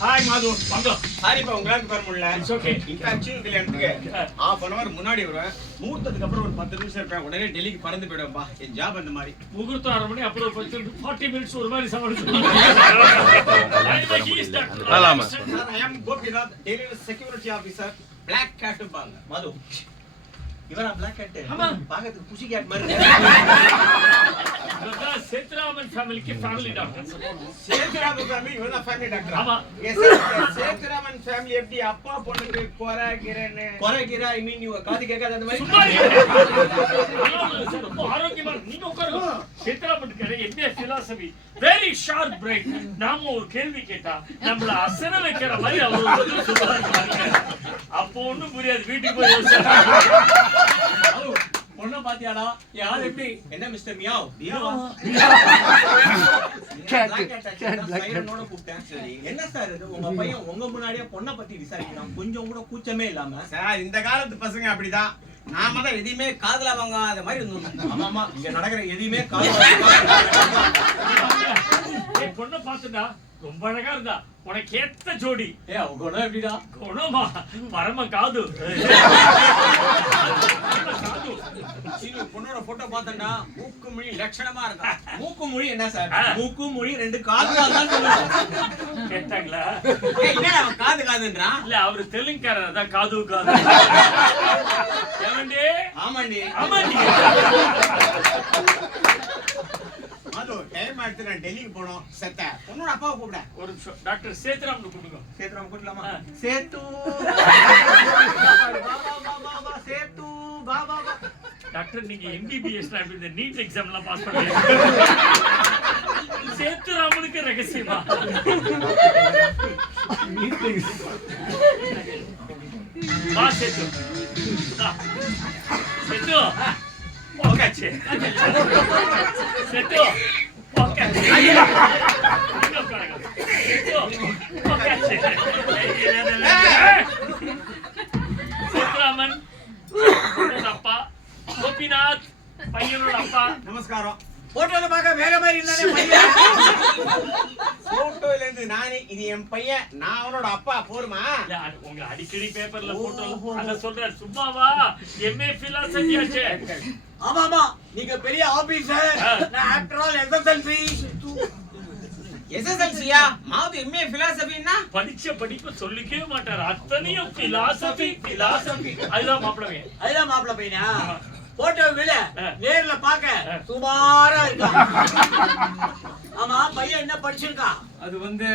Hi மாது வாங்க. சாரிப்பா உங்களுக்கு வர முடியல. It's okay. இன்ஃபேக்ட் கல்யாணத்துக்கு half an hour முன்னாடி வருவேன். முகூர்த்தத்துக்கு அப்புறம் ஒரு 10 நிமிஷம் இருப்பேன். உடனே டெல்லிக்கு பறந்து போயிடுவேன்பா. என் ஜாப் அந்த மாதிரி. முகூர்த்தம் 1/2 மணி அப்புறம் 40 மினிட்ஸ் ஒரு மாதிரி சமாளிச்சு. ஆமாமா. I am Gopinath, Daily Security Officer, Black Cat பாங்க. மாது. இவரா Black Cat? ஆமா. பாக்கிறதுக்கு புஷி கேட் மாதிரி. சேத்ராமன் ஃபேமிலிக்கு ஃபேமிலி டாக்டர். சேத்ராமன் ஃபேமிலி இவனா ஃபேமிலி டாக்டர். ஆமா. சேத்ராமன் ஃபேமிலி எப்படி அப்பா பொண்ணுக்கு கொரகிரா ஐ மீன் யூ காது கேட்காத அந்த மாதிரி. சார் ரொம்ப ஆரோக்கியமா நீங்க உட்காருங்க. சேத்ராமன் கரை என்ன philosophy வெரி ஷார்ப் பிரைட். நாம ஒரு கேள்வி கேட்டா நம்மள அசர வைக்கிற மாதிரி அவர் பதில் சொல்றாரு. அப்போ ஒண்ணும் புரியாது. வீட்டுக்கு போய் பொண்ண பாத்தியாடா? யார் எப்படி? என்ன மிஸ்டர் மியாவ்? மியாவா? சைரனோட கூப்பிட்டேன். சரி. என்ன சார் இது? உங்க பையன் உங்க முன்னாடியே பொண்ண பத்தி விசாரிக்கிறான். கொஞ்சம் கூட கூச்சமே இல்லாம. சார் இந்த காலத்து பசங்க அப்படிதான். நாம தான் எதையுமே காதுல வாங்காத மாதிரி இருந்தோம். ஆமாமா. இங்க நடக்கிற எதையுமே காதுல என் பொண்ணை பார்த்துட்டா ரொம்ப அழகா இருந்தா. உனக்கு ஏத்த ஜோடி. குணம் எப்படிடா? குணமா பரம காது. பொண்ணோட போட்டோ பார்த்தா மூக்கு மொழி லட்சணமா இருக்கா. மூக்கு மொழி என்ன சார்? மூக்கு மொழி 2 காது தான் சொல்லுவாங்க. கேட்டாங்களா? என்ன அவன் காது காதுன்றான்? இல்ல அவரு தெலுங்குக்காரர் தான் காது காது. ஏமண்டி? ஆமாண்டி. ஆமாண்டி. மாது டைம் ஆயிடுச்சு. நான் டெல்லிக்கு போனோம். செத்த பொண்ணோட அப்பாவை கூப்பிட. ஒரு நிமிஷம். டாக்டர் சேத்ராம் கூப்பிடுங்க. சேத்ராம் கூப்பிடலாமா? சேத்து சேத்து பாபா. டாக்டர் நீங்க MBBS இந்த நீட் எக்ஸாம்லாம் பாஸ் பண்ணீங்க. சேத்துராமனுக்கு ரகசியமா? வா சேத்து. சேத்து. ஓகே. சேத்து. ஓகே. சேத்ராமன் அப்பா கோபிநாத் பையனோட அப்பா. நமஸ்காரம். போட்டோல பார்க்க வேற மாதிரி இருந்தானே பையன். போட்டோல இருந்து நானே இது என் பையன், நான் அவனோட அப்பா. போருமா? இல்ல உங்க அடிக்கடி பேப்பர்ல போட்டோ அத சொல்றாரு. சும்மாவா? MA philosophy ஆச்சே. ஆமாமா. நீங்க பெரிய ஆபீசர். நான் ஆஃப்டர் ஆல் SSLC-யா? மாது MA philosophy-னா படிச்ச படிப்பு சொல்லிக்கவே மாட்டாரு. அத்தனையும் philosophy. அதுதான் மாப்பிள்ளை பையனா? போட்டோ விட நேர்ல பாக்க சுமாரா இருக்கா. ஆமா பையன் என்ன படிச்சிருக்கான்? அது வந்து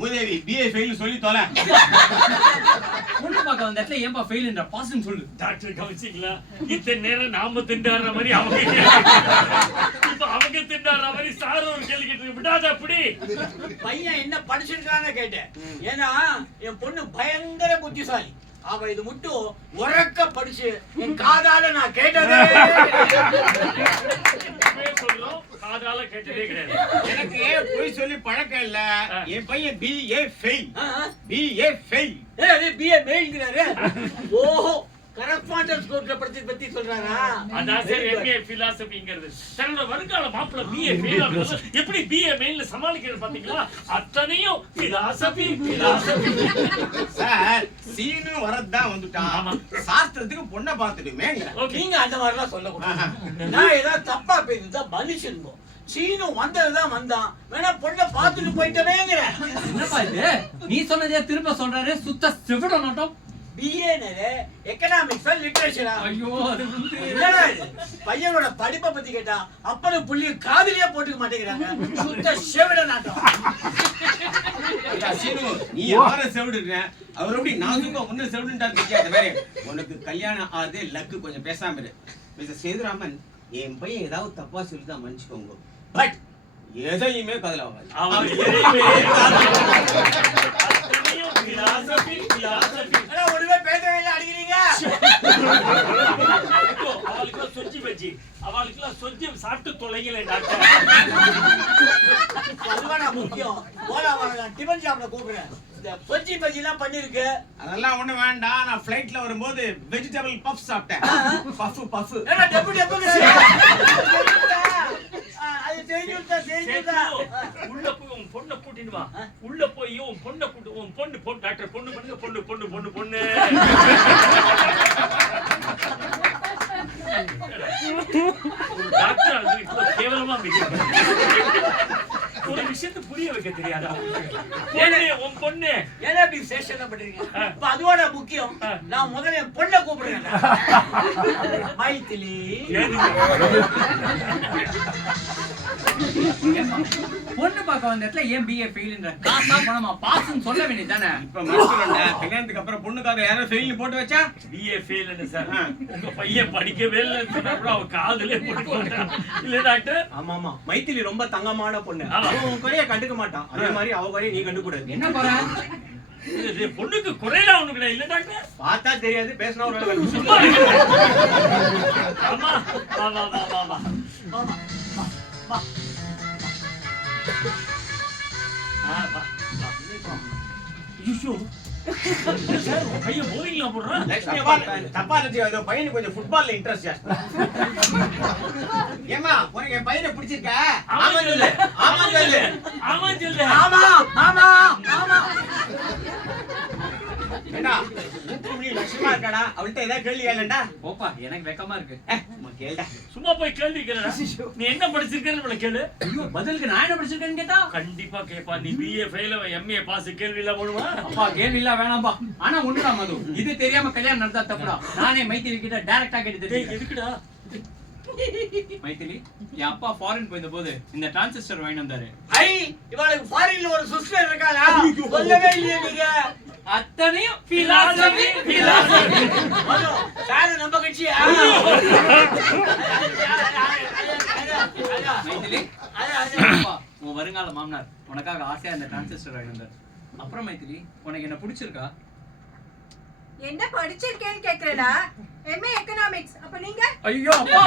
மூதேவி BA ஃபெயில் சொல்லி தொலை. பொண்ணு பார்க்க வந்த இடத்துல ஏன்பா ஃபெயில்ன்ற பாஸ்ன்னு சொல்லு. டாக்டர் கவனிச்சிங்களா? இத்தனை நேரம் நாம திண்டாடுற மாதிரி அவங்க இப்ப அவங்க திண்டாடுற மாதிரி சார் ஒரு கேள்வி கேட்டு விடாத. அப்படி பையன் என்ன படிச்சிருக்கான்னு கேட்டேன். ஏன்னா என் பொண்ணு பயங்கர புத்திசாலி. அவ இது மட்டும் உறக்க படிச்சு என் காதால நான் கேட்டதே சொல்றோம். காதால கேட்டதே கிடையாது. எனக்கு போய் சொல்லி பழக்கம் இல்ல. என் பையன் BA ஃபெயில். BA மெயில்ங்கறாரு. ஓஹோ கரஸ்பாண்டன்ஸ் கோர்ஸ்ல படிச்சத பத்தி சொல்றாரா? அதான் சார் MA philosophyங்கிறது. தன்னோட வருங்கால மாப்பிள்ளை BA ஃபெயில் ஆனது எப்படி BA மெயில்ல சமாளிக்கிறது பாத்தீங்களா? அத்தனையும் philosophy. சார் சீனு வரதான் வந்துட்டான். சாஸ்திரத்துக்கு பொண்ண பார்த்துடுமேங்க. நீங்க அந்த மாதிரிலாம் சொல்லக்கூடாது. நான் ஏதாவது தப்பா பேசிட்டா மன்னிச்சிருங்க. சீனு வந்ததுதான் வந்தான். வேணா பொண்ணை பார்த்துட்டு போயிட்டவேங்கிற. என்னப்பா இது? நீ சொன்னதே திரும்ப சொல்றாரு. சுத்த செவிட நோட்டம். BA எக்கனாமிக்ஸா லிட்டரேச்சரா? ஐயோ அது பையனோட படிப்பை பத்தி கேட்டா அப்பனும் புள்ளியும் காதுலயே போட்டுக்க மாட்டேங்கிறாங்க. சுத்த செவிட நாட்டம். சீனு நீ யார செவிடுற? அவர் எப்படி நாசுக்கா முன்ன செவிடுன்றாரு கேட்காத வேற. உனக்கு கல்யாணம் ஆதே லக்கு. கொஞ்சம் பேசாம இரு. மிஸ்டர் சேதுராமன், என் பையன் ஏதாவது தப்பா சொல்லிதான் மன்னிச்சுக்கோங்க. பட் எதையுமே காதுல வாங்காது. அவன் எதையுமே philosophy. ஒருவே பேசவே இல்லை அடிக்கிறீங்க. அவளுக்கு சொச்சி பஜ்ஜி, அவளுக்கு சொச்சி சாப்பிட்டு தொலைங்கல டாக்டர். அதுவானா முக்கியம். போடா வாங்க டிபன் ஷாப்ல கூப்பிடுறேன். இந்த சொச்சி பஜ்ஜி எல்லாம் பண்ணிருக்கு. அதெல்லாம் ஒண்ணு வேண்டாம். நான் ஃளைட்ல வரும்போது வெஜிடபிள் பஃப் சாப்பிட்டேன். பஃப் ஏன்னா டெபுட்டி அது தெரிஞ்சுதா உள்ள போய் உன் பொண்ணை கூட்டிட்டு வா. உள்ள போய் உன் பொண்ணை கூட்டு உன் பொண்ணு டாக்டர் பொண்ணு பண்ணுங்க பொண்ணு டாக்டர் அது இவ்வளவு கேவலமா ஒரு விஷயத்தை புரிய வைக்க தெரியாதா? உன் பொண்ணு ஏன்னா இப்படி சேஷன் பண்றீங்க? இப்ப அதோட முக்கியம் நான் முதல்ல என் பொண்ணை கூப்பிடுறேன். மைத்திலி பொண்ணு பார்க்க வந்த இடத்துல ஏன் பிஏ ஃபெயில்ன்ற காசா பணமா பாஸ்ன்னு சொல்ல வேண்டியதானே? இப்ப மறந்துடா. கல்யாணத்துக்கு அப்புறம் பொண்ணுக்காக யாரோ ஃபெயில் போட்டு வச்சா பிஏ ஃபெயில்னு சார். உங்க பையன் படிக்கவே இல்லைன்னு சொன்னா அவ காதுலயே போட்டு போட்டான். இல்ல டாக்டர்? ஆமா மைத்திலி ரொம்ப தங்கமான பொண்ணு. ஆமா. அவன் குறைய கண்டுக்க மாட்டான். அதே மாதிரி அவ குறைய நீ கண்டுக்கூடாது. என்ன குறை? இது பொண்ணுக்கு குறையலாம் ஒண்ணு கிடையாது. இல்ல டாக்டர்? பார்த்தா தெரியாது, பேசினா ஒரு வேலை சும்மா ஆமா பையன் போறீங்களா போடுறான்? தப்பா இருந்துச்சு. ஏதோ பையனுக்கு கொஞ்சம் ஃபுட்பால்ல இன்ட்ரெஸ்ட் ஜாஸ்தி. ஏமா உனக்கு என் பையனை பிடிச்சிருக்க? ஆமா சொல்லு. ஆமா சொல்லு. ஆமா சொல்லு. ஆமா ஏண்டா நீ லட்சமா இருக்கடா, அவள்கிட்ட ஏதாவது கேள்வி கேளண்டா? போப்பா, எனக்கு வெக்கமா இருக்கு. கேளுடா. சும்மா போய் கேள்வி கேளுடா. நீ என்ன படிச்சிருக்கன்னு நம்மள கேளு. ஐயோ, பதிலுக்கு நான் என்ன படிச்சிருக்கேன்னு கேட்டா கண்டிப்பா கேப்பா. நீ பிஏ ஃபெயில் எம்ஏ பாஸ் கேள்வி எல்லாம் போடுவா? அப்பா கேள்வி இல்ல வேணாம்பா. ஆனா ஒண்ணுடா மது, இது தெரியாம கல்யாணம் நடந்தா தப்புடா. நானே மைத்திலி கிட்ட டைரக்டா கேட்டு டேய் தெரியும். எதுக்குடா? மைத்திலி, என் அப்பா ஃபாரின் போயிருந்த போது இந்த டிரான்சிஸ்டர் வாங்கி வந்தாரு. ஐ இவளுக்கு ஃபாரின்ல ஒரு சிஸ்டர் இருக்காளா? சொல்லவே இல்லையே நீங்க. அத்தனையும் பிலாசபி. ஹலோ சார், நம்ம கட்சியா? மைத்திலி, அப்பா உன் வருங்கால மாமனார் உனக்காக ஆசையா இந்த டிரான்சிஸ்டர் வாங்கி வந்தாரு. அப்புறம் மைத்திலி, உனக்கு என்ன பிடிச்சிருக்கா? என்ன படிச்சிருக்கேன்னு கேக்குறடா? MA economics. அப்ப நீங்க? ஐயோ அப்பா,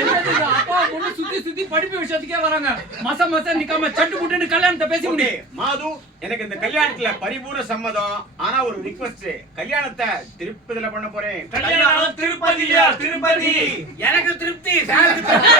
என்னது இது? அப்பா பொண்ணு சுத்தி படிப்பு விஷயத்துக்கே வராங்க. மச நிக்காம சட்டு புட்டுன்னு கல்யாணத்தை பேசி ஓகே முடியும். மாது, எனக்கு இந்த கல்யாணத்துல பரிபூர்ண சம்மதம். ஆனா ஒரு ரிக்வெஸ்ட், கல்யாணத்தை திருப்பதில பண்ண போறேன். கல்யாணம் திருப்பதியா? திருப்பதி. எனக்கு திருப்தி, சாருக்கு திருப்தி.